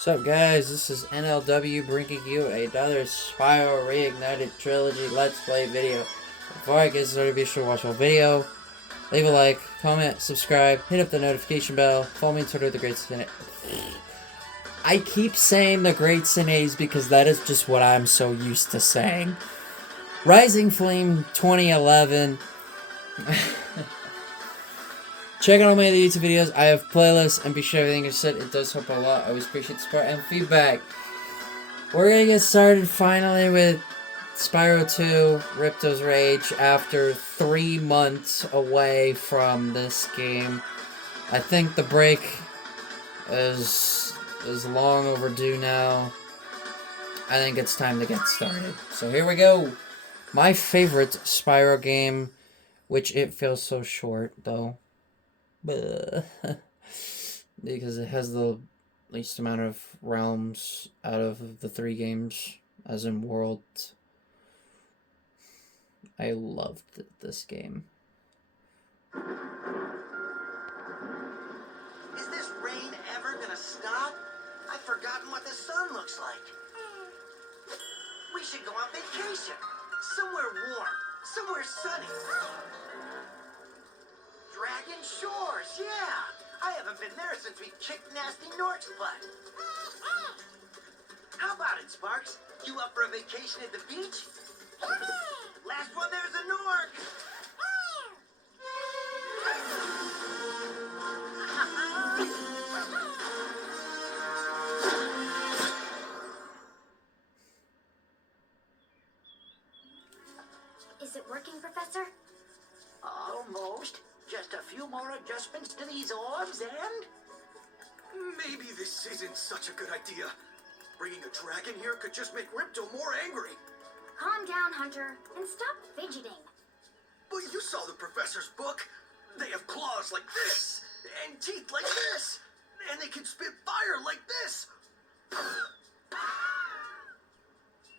What's up, guys? This is NLW bringing you another Spyro Reignited Trilogy Let's Play video. Before I get started, be sure to watch my video, leave a like, comment, subscribe, hit up the notification bell, follow me on Twitter, The Great Cine. I keep saying The Great Cines because that is just what I'm so used to saying. Rising Flame 2011. Check out all my other YouTube videos. I have playlists, and be sure everything is said. It does help a lot. I always appreciate the support and feedback. We're gonna get started finally with Spyro 2, Ripto's Rage, after 3 months away from this game. I think the break is long overdue now. I think it's time to get started. So here we go. My favorite Spyro game, which it feels so short, though. Because it has the least amount of realms out of the 3 games, as in world. I loved this game. Is this rain ever gonna stop? I've forgotten what the sun looks like. We should go on vacation. Somewhere warm. Somewhere sunny. Dragon Shores, yeah! I haven't been there since we kicked Nasty Nork's butt. How about it, Sparks? You up for a vacation at the beach? Last one there's a Nork! Is it working, Professor? Almost. Just a few more adjustments to these orbs and... Maybe this isn't such a good idea. Bringing a dragon here could just make Ripto more angry. Calm down, Hunter, and stop fidgeting. But you saw the professor's book. They have claws like this, and teeth like this, and they can spit fire like this.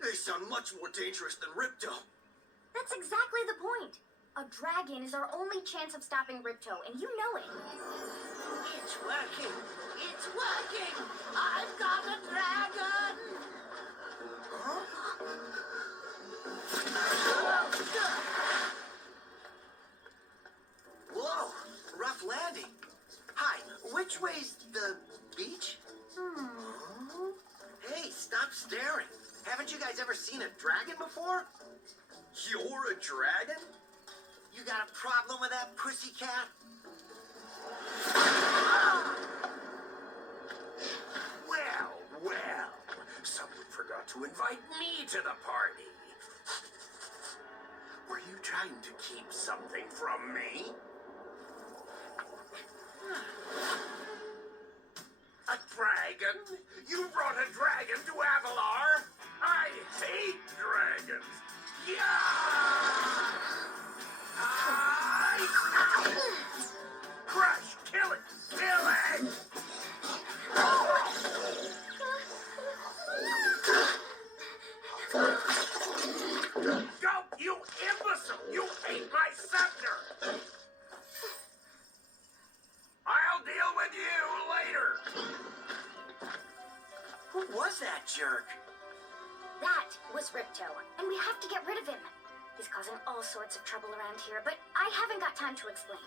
They sound much more dangerous than Ripto. That's exactly the point. A dragon is our only chance of stopping Ripto, and you know it. It's working! It's working! I've got a dragon! Huh? Whoa! Rough landing. Hi, which way's the beach? Hey, stop staring. Haven't you guys ever seen a dragon before? You're a dragon? You got a problem with that, pussycat? Well, someone forgot to invite me to the party. Were you trying to keep something from me? A dragon? You brought a dragon to Avalar? I hate dragons. Yeah! Crush! Kill it! Kill it! Go, you imbecile! You ate my scepter! I'll deal with you later! Who was that jerk? That was Ripto, and we have to get rid of him. He's causing all sorts of trouble around here, but I haven't got time to explain.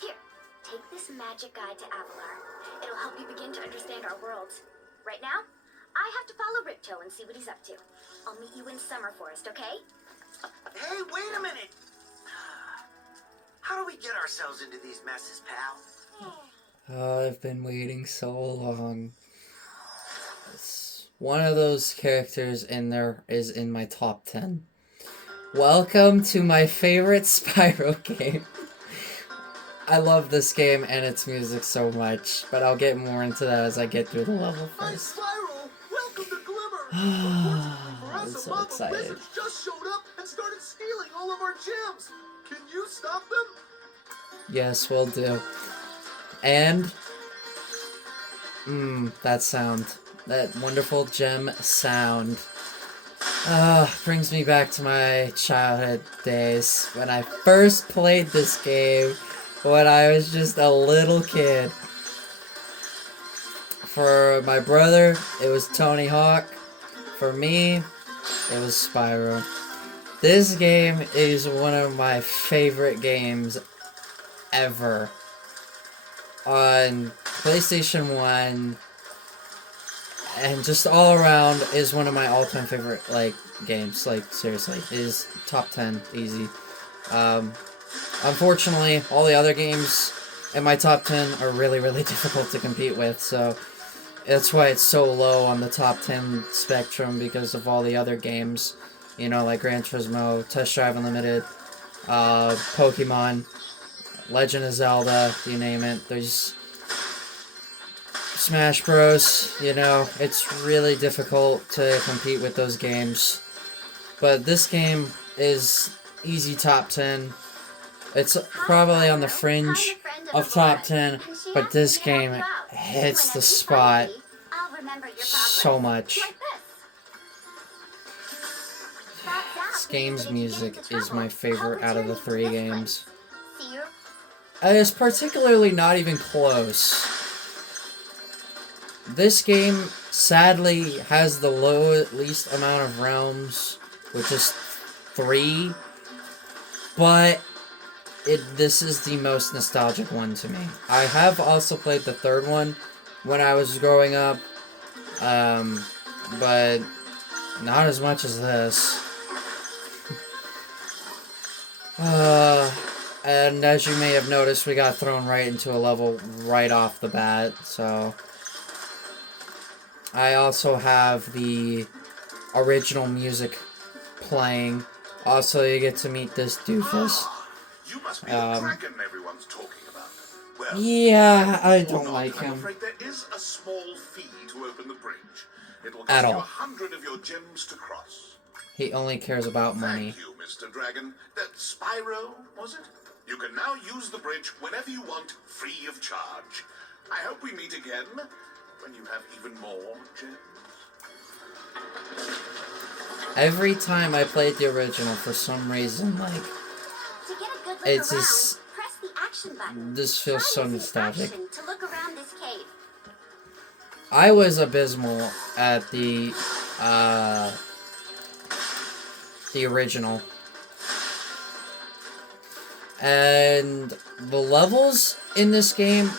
Here, take this magic guide to Avalar. It'll help you begin to understand our worlds. Right now, I have to follow Ripto and see what he's up to. I'll meet you in Summer Forest, okay? Hey, wait a minute! How do we get ourselves into these messes, pal? Oh, I've been waiting so long. One of those characters in there is in my top 10. Welcome to my favorite Spyro game. I love this game and its music so much, but I'll get more into that as I get through the level first. Spyro! Welcome to Glimmer! I'm so mob of excited. wizards just showed up and started stealing all of our gems. Can you stop them? Yes, we'll do. And... that sound. That wonderful gem sound. Brings me back to my childhood days when I first played this game when I was just a little kid. For my brother, it was Tony Hawk. For me, it was Spyro. This game is one of my favorite games ever. On PlayStation 1, and just all around is one of my all-time favorite, like, games. Like, seriously, it is top 10, easy. Unfortunately, all the other games in my top 10 are really, really difficult to compete with, so that's why it's so low on the top 10 spectrum, because of all the other games, you know, like Gran Turismo, Test Drive Unlimited, Pokemon, Legend of Zelda, you name it. There's Smash Bros, you know, it's really difficult to compete with those games. But this game is easy top 10. It's probably on the fringe of top 10, but this game hits the spot so much. This game's music is my favorite out of the 3 games. And it's particularly not even close. This game, sadly, has the least amount of realms, which is 3, but this is the most nostalgic one to me. I have also played the 3rd one when I was growing up, but not as much as this. And as you may have noticed, we got thrown right into a level right off the bat, so I also have the original music playing. Also, you get to meet this doofus. You must be the dragon everyone's talking about. Well, yeah, I or don't not, like I'm him. afraid there is a small fee to open the bridge. It'll At cost you all. 100 of your gems to cross. He only cares about money. Thank you, Mr. Dragon. That Spyro, was it? You can now use the bridge whenever you want, free of charge. I hope we meet again when you have even more gems. Every time I played the original, for some reason, like, it's just, this feels so nostalgic. To look around this cave. I was abysmal at the original. And the levels in this game,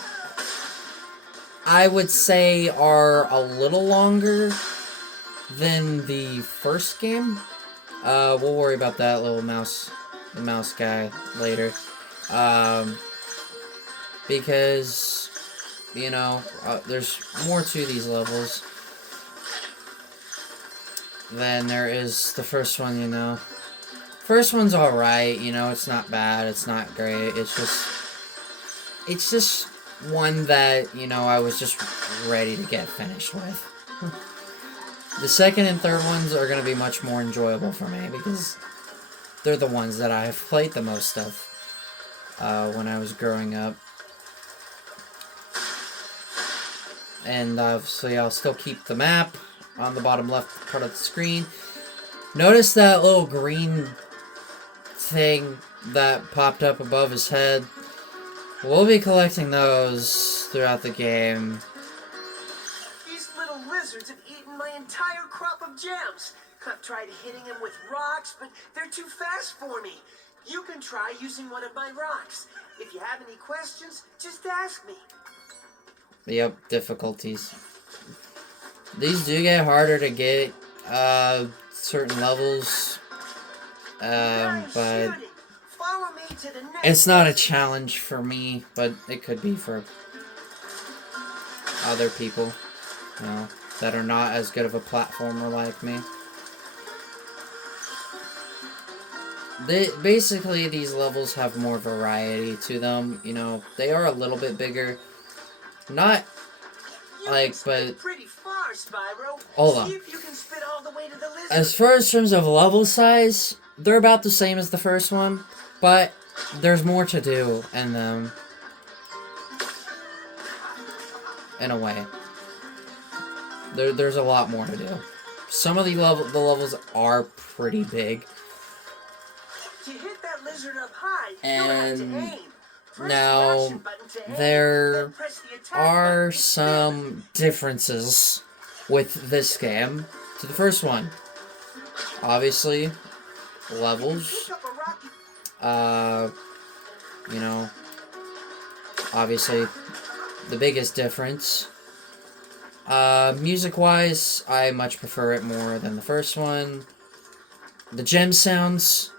I would say, are a little longer than the first game. We'll worry about that little mouse guy later. Because, you know, there's more to these levels than there is the first one, you know. First one's alright, you know, it's not bad, it's not great, it's just one that, you know, I was just ready to get finished with. The second and third ones are going to be much more enjoyable for me, because they're the ones that I've played the most of when I was growing up. And obviously I'll still keep the map on the bottom left part of the screen. Notice that little green thing that popped up above his head. We'll be collecting those throughout the game. These little lizards have eaten my entire crop of gems. I've tried hitting them with rocks, but they're too fast for me. You can try using one of my rocks. If you have any questions, just ask me. Yep, difficulties. These do get harder to get, certain levels, but Follow me to the next it's not a challenge for me, but it could be for other people, you know, that are not as good of a platformer like me. Basically, these levels have more variety to them, you know, they are a little bit bigger. Not like, but pretty far, Spyro. hold on. See if you can spit all the way to the lizard. As far as terms of level size, they're about the same as the first one, but there's more to do in them. In a way. There's a lot more to do. Some of the levels are pretty big. To hit that lizard up high, you'll have to And aim. Press the Now, action button to aim, there then press the attack are button to some differences with this game to the first one. Obviously, levels, pick up a rocket. you know, obviously the biggest difference. Music-wise, I much prefer it more than the first one. The gem sounds,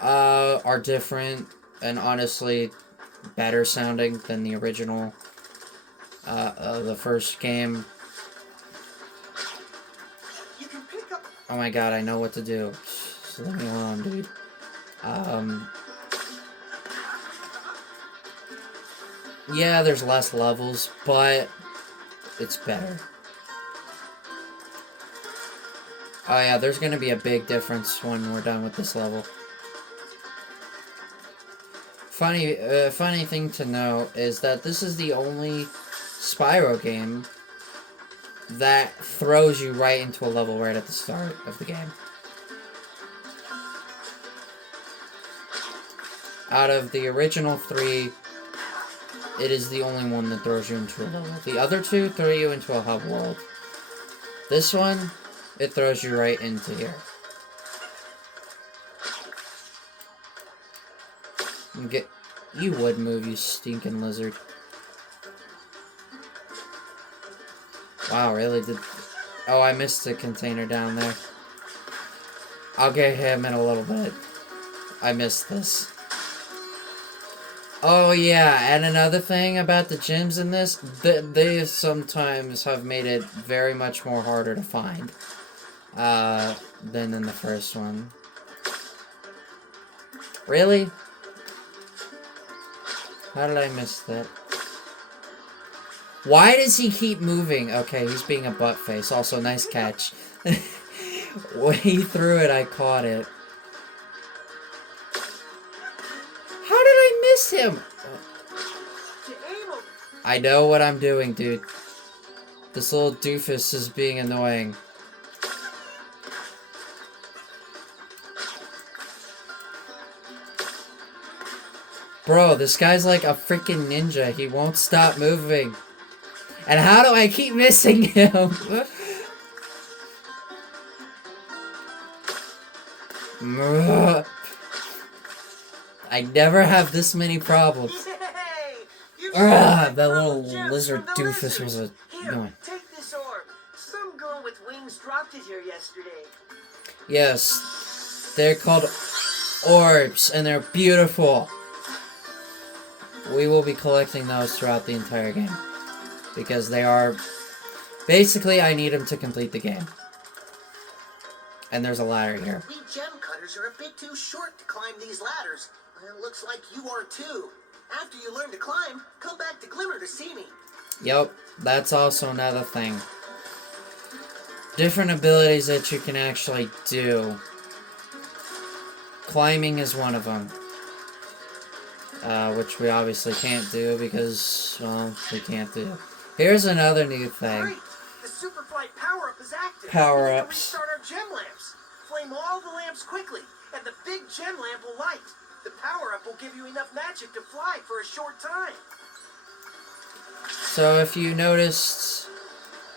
are different and honestly better sounding than the original, the first game. You can pick up. Oh my god, I know what to do. Just leave me alone, dude. Yeah, there's less levels, but it's better. Oh yeah, there's gonna be a big difference when we're done with this level. Funny thing to know is that this is the only Spyro game that throws you right into a level right at the start of the game. Out of the original 3, it is the only one that throws you into a level. The other 2 throw you into a hub world. This one, it throws you right into here. You would move, you stinking lizard. Wow, really? Oh, I missed the container down there. I'll get him in a little bit. I missed this. Oh yeah, and another thing about the gems in this, they sometimes have made it very much more harder to find than in the first one. Really? How did I miss that? Why does he keep moving? Okay, he's being a butt face. Also, nice catch. When he threw it, I caught it. How did I miss him? I know what I'm doing, dude. This little doofus is being annoying. Bro, this guy's like a freaking ninja. He won't stop moving. And how do I keep missing him? I never have this many problems. That little lizard doofus was a... No. Take this orb. Some girl with wings dropped it here yesterday. Yes. They're called orbs, and they're beautiful. We will be collecting those throughout the entire game. Because they are... Basically, I need them to complete the game. And there's a ladder here. We gem cutters are a bit too short to climb these ladders. It looks like you are too. After you learn to climb, come back to Glimmer to see me. Yep, that's also another thing. Different abilities that you can actually do. Climbing is one of them. Which we obviously can't do because, well, we can't do. Here's another new thing. Great. The Superflight power-up is active. Power-ups. We can restart our gem lamps. Flame all the lamps quickly, and the big gem lamp will light. The power-up will give you enough magic to fly for a short time. So if you noticed,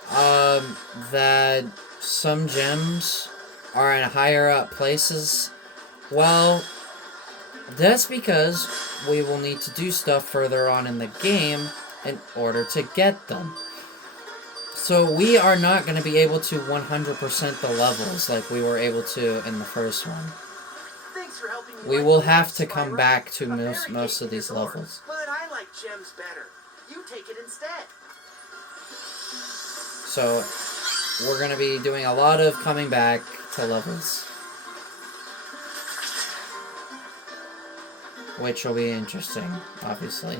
that some gems are in higher up places, well, that's because we will need to do stuff further on in the game in order to get them. So we are not going to be able to 100% the levels like we were able to in the first one. Thanks for helping me. We will have to come back to most of these levels. But I like gems better. You take it instead. So we're going to be doing a lot of coming back to levels. Which will be interesting, obviously.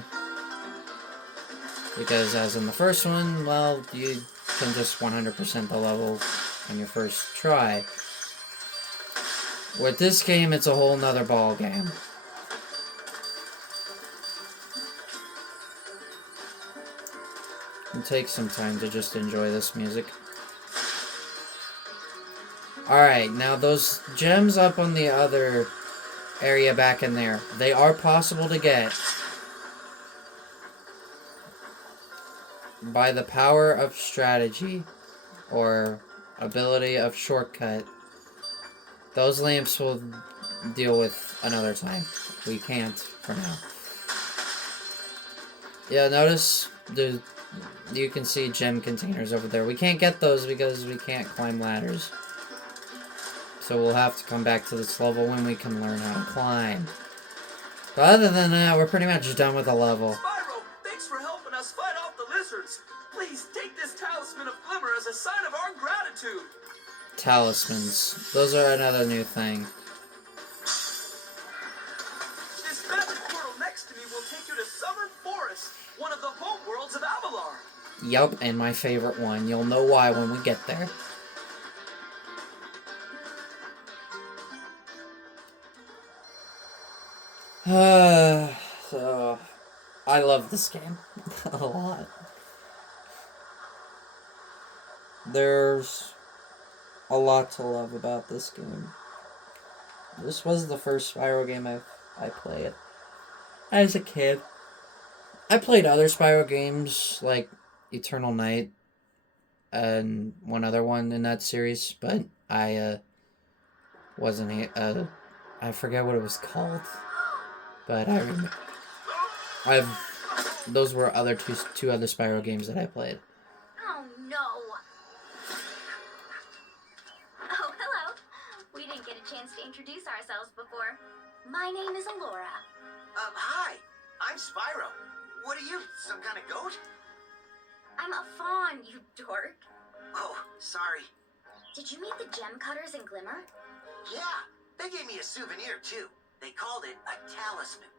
Because as in the first one, well, you can just 100% the level on your first try. With this game, it's a whole nother ball game. And take some time to just enjoy this music. Alright, now those gems up on the other area back in there, they are possible to get. by the power of strategy or ability of shortcut, those lamps will deal with another time. We can't for now. Yeah, notice you can see gem containers over there. We can't get those because we can't climb ladders. So we'll have to come back to this level when we can learn how to climb. But other than that, we're pretty much done with the level. Spyro, thanks for helping us fight off the lizards. Please take this talisman of Glimmer as a sign of our gratitude. Talismans. Those are another new thing. This magic portal next to me will take you to Summer Forest, one of the home worlds of Avalar. Yup, and my favorite one. You'll know why when we get there. So, I love this game a lot. There's a lot to love about this game. This was the first Spyro game I played as a kid. I played other Spyro games like Eternal Night and one other one in that series, but I wasn't I forget what it was called, but I remember those were two other Spyro games that I played. Oh no! Oh, hello. We didn't get a chance to introduce ourselves before. My name is Alora. Hi, I'm Spyro. What are you, some kind of goat? I'm a fawn, you dork. Oh, sorry. Did you meet the gem cutters in Glimmer? Yeah, they gave me a souvenir too. They called it a talisman.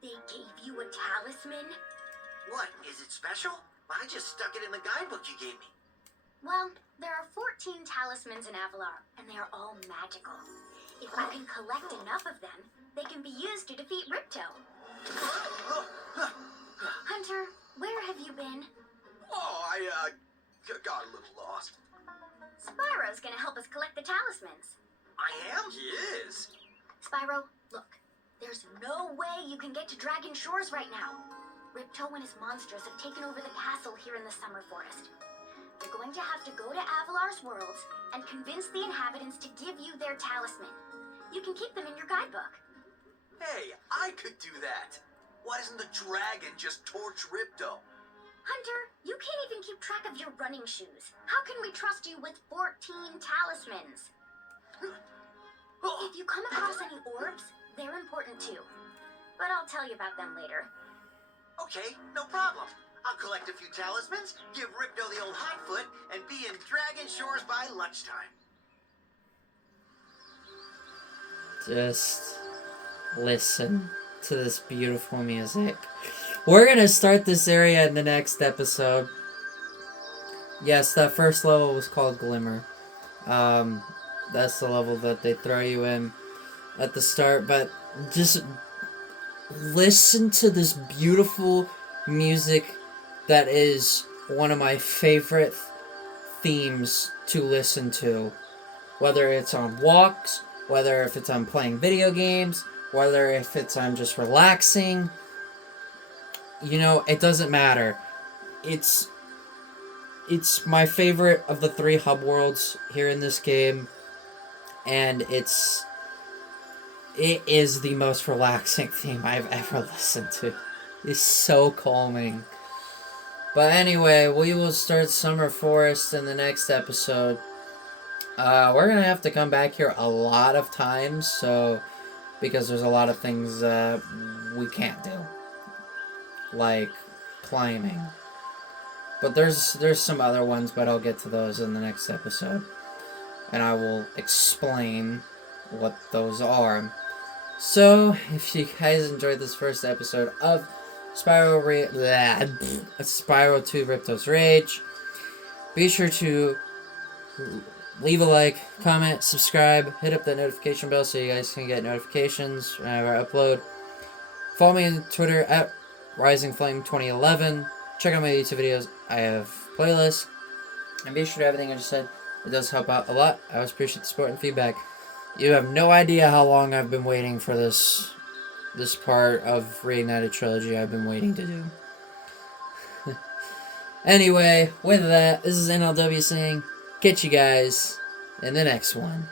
They gave you a talisman? What, is it special? I just stuck it in the guidebook you gave me. Well, there are 14 talismans in Avalar, and they are all magical. If you can collect enough of them, they can be used to defeat Ripto. Hunter, where have you been? Oh, I got a little lost. Spyro's gonna help us collect the talismans. I am? He is. Spyro, look. There's no way you can get to Dragon Shores right now. Ripto and his monsters have taken over the castle here in the Summer Forest. You're going to have to go to Avalar's worlds and convince the inhabitants to give you their talisman. You can keep them in your guidebook. Hey, I could do that. Why doesn't the dragon just torch Ripto? Hunter, you can't even keep track of your running shoes. How can we trust you with 14 talismans? If you come across any orbs, they're important too. But I'll tell you about them later. Okay, no problem. I'll collect a few talismans, give Ripto the old hot foot, and be in Dragon Shores by lunchtime. Just listen to this beautiful music. We're gonna start this area in the next episode. Yes, that first level was called Glimmer. That's the level that they throw you in at the start, but just listen to this beautiful music that is one of my favorite themes to listen to. Whether it's on walks, whether if it's on playing video games, whether if it's on just relaxing. You know, it doesn't matter. It's my favorite of the 3 hub worlds here in this game, and it is the most relaxing theme I've ever listened to. It's so calming. But anyway, we will start Summer Forest in the next episode. We're gonna have to come back here a lot of times, because there's a lot of things we can't do, like climbing. But there's some other ones, but I'll get to those in the next episode, and I will explain what those are. So, if you guys enjoyed this first episode of Spyro 2 Ripto's Rage, be sure to leave a like, comment, subscribe, hit up the notification bell so you guys can get notifications whenever I upload. Follow me on Twitter at RisingFlame2011. Check out my YouTube videos. I have playlists. And be sure to everything I just said. It does help out a lot. I always appreciate the support and feedback. You have no idea how long I've been waiting for this part of Reignited Trilogy I've been waiting to do. Anyway, with that, this is NLW saying, catch you guys in the next one.